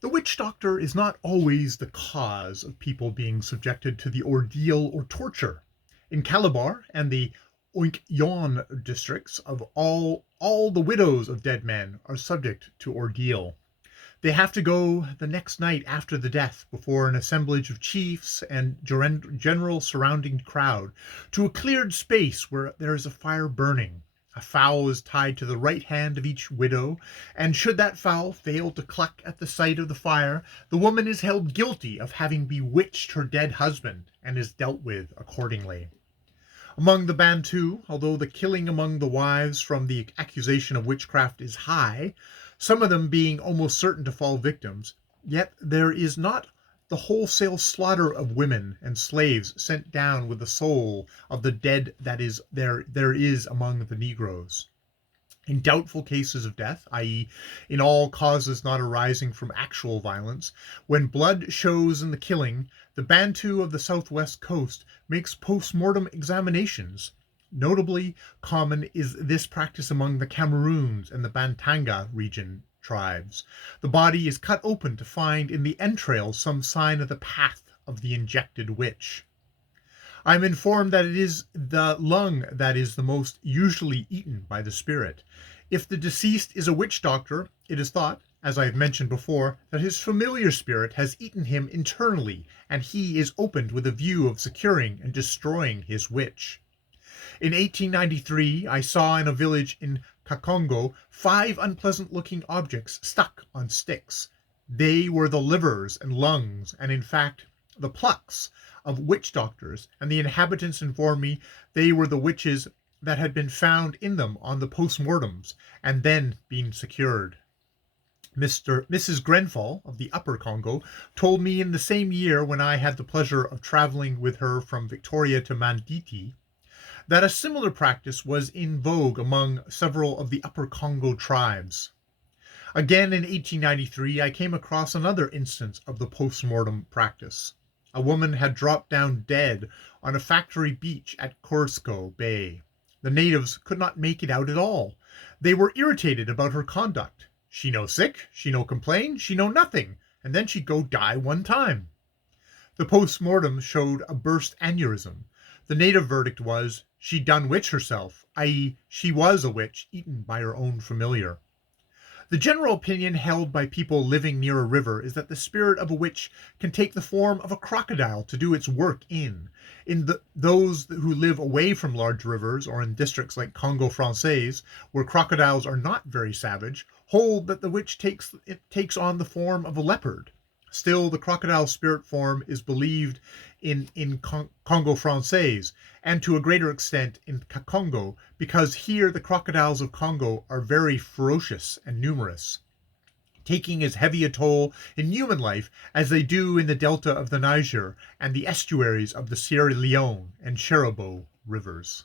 The witch doctor is not always the cause of people being subjected to the ordeal or torture. In Calabar and the Oink Yon districts of all the widows of dead men are subject to ordeal. They have to go the next night after the death before an assemblage of chiefs and general surrounding crowd to a cleared space where there is a fire burning. A fowl is tied to the right hand of each widow, and should that fowl fail to cluck at the sight of the fire, the woman is held guilty of having bewitched her dead husband and is dealt with accordingly. Among the Bantu, although the killing among the wives from the accusation of witchcraft is high, some of them being almost certain to fall victims, yet there is not the wholesale slaughter of women and slaves sent down with the soul of the dead that there is among the Negroes. In doubtful cases of death, i.e., in all causes not arising from actual violence, when blood shows in the killing, the Bantu of the southwest coast makes post-mortem examinations. Notably common is this practice among the Cameroons and the Bantanga region tribes. The body is cut open to find in the entrails some sign of the path of the injected witch. I am informed that it is the lung that is the most usually eaten by the spirit. If the deceased is a witch doctor, it is thought, as I have mentioned before, that his familiar spirit has eaten him internally, and he is opened with a view of securing and destroying his witch. In 1893, I saw in a village in Kakongo 5 unpleasant-looking objects stuck on sticks. They were the livers and lungs, and in fact the plucks of witch doctors, and the inhabitants informed me they were the witches that had been found in them on the post-mortems, and then been secured. Mrs. Grenfell of the Upper Congo told me in the same year, when I had the pleasure of traveling with her from Victoria to Manditi, that a similar practice was in vogue among several of the Upper Congo tribes. Again in 1893 I came across another instance of the post-mortem practice. A woman had dropped down dead on a factory beach at Corsico Bay. The natives could not make it out at all. They were irritated about her conduct. She no sick, she no complain, she no nothing, and then she'd go die one time. The post-mortem showed a burst aneurysm. The native verdict was, she done witch herself, i.e., she was a witch eaten by her own familiar. The general opinion held by people living near a river is that the spirit of a witch can take the form of a crocodile to do its work those who live away from large rivers or in districts like Congo Francais, where crocodiles are not very savage, hold that the witch takes on the form of a leopard. Still, the crocodile spirit form is believed in Congo Francais, and to a greater extent in Kakongo, because here the crocodiles of Congo are very ferocious and numerous, taking as heavy a toll in human life as they do in the delta of the Niger and the estuaries of the Sierra Leone and Cherbourg rivers.